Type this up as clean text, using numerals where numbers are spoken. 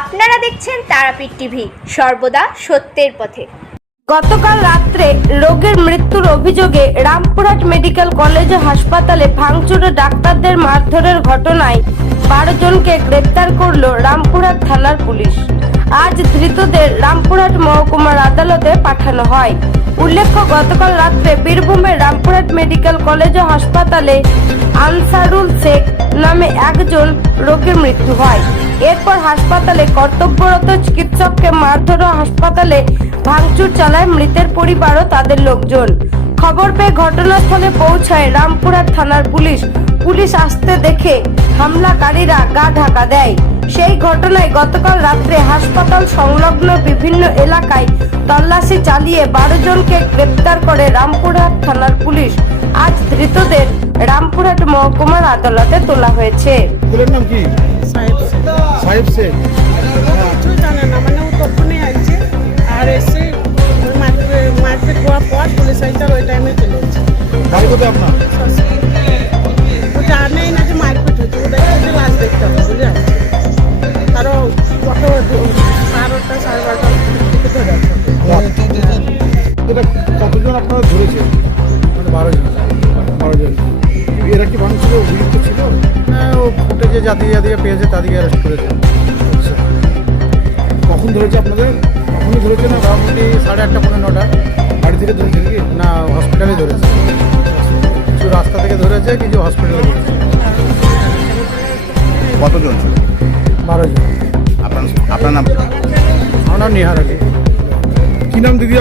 আপনারা দেখছেন তারাপীঠ টিভি, সর্বদা সত্যের পথে। গতকাল রাত্রে রোগীর মৃত্যুর অভিযোগে রামপুরহাট মেডিকেল কলেজ ও হাসপাতালে ভাঙচুরে ডাক্তারদের মারধরের ঘটনায় 12 জনকে গ্রেপ্তার করল রামপুরহাট থানার পুলিশ। আজ ধৃতদের রামপুরহাট মহকুমার আদালতে পাঠানো হয়। উল্লেখ্য, গতকাল রাত্রে বীরভূমের রামপুরহাট মেডিকেল কলেজ ও হাসপাতালে আনসারুল শেখ নামে একজন রোগীর মৃত্যু হয়। এরপর হাসপাতালে কর্তব্যরত চিকিৎসককে মারধর ও হাসপাতালে ভাঙচুর চালায় মৃতের পরিবার ও তাদের লোকজন। খবর পেয়ে ঘটনাস্থলে পৌঁছায় রামপুরহাট থানার পুলিশ। পুলিশ আসতে দেখে হামলাকারীরা গা ঢাকা দেয়। সেই ঘটনায় গতকাল রাত্রে হাসপাতাল সংলগ্ন বিভিন্ন এলাকায় তল্লাশি চালিয়ে 12 জনকে গ্রেপ্তার করে রামপুরহাট থানার পুলিশ। আজ ধৃতদের রামপুরহাট মহকুমার আদালতে তোলা হয়েছে। স্কুলের নাম কি? সাহেব শেখ। কিছু জানে না, মানে ও তখনই আসছে আর এসে মার্কেট হওয়ার পর পুলিশ আইতে ওই টাইমে চলে যাচ্ছে। বাড়ি কোথায় আপনার? ও জানেই না যে মারপিট হচ্ছে, ওটা যে লাশ দেখতে হবে বুঝে আসছে। আরও কত 12টা 12:30টার দিকে ধরে আসছে। এটা কতজন আপনারা ধরেছেন? মানে 12 জন। এরা কি ভাঙছিল, অভিযুক্ত ছিল? হ্যাঁ, ও ফুটেজে যাদিকে পেয়েছে তাদেরকে অ্যারেস্ট করেছে। আচ্ছা, কখন ধরেছে আপনাদের? কখনই ধরেছে না? মোটামুটি 8:30 পৌনে 9টা। বাড়ি থেকে ধরেছে নাকি? না, হসপিটালে ধরেছে। কিছু রাস্তা থেকে ধরেছে, কিছু হসপিটালে ধরেছে। কতজন ছিল? 12 জন। আপনার নাম? আমার নাম নিহার আলী। কি নাম দিদি?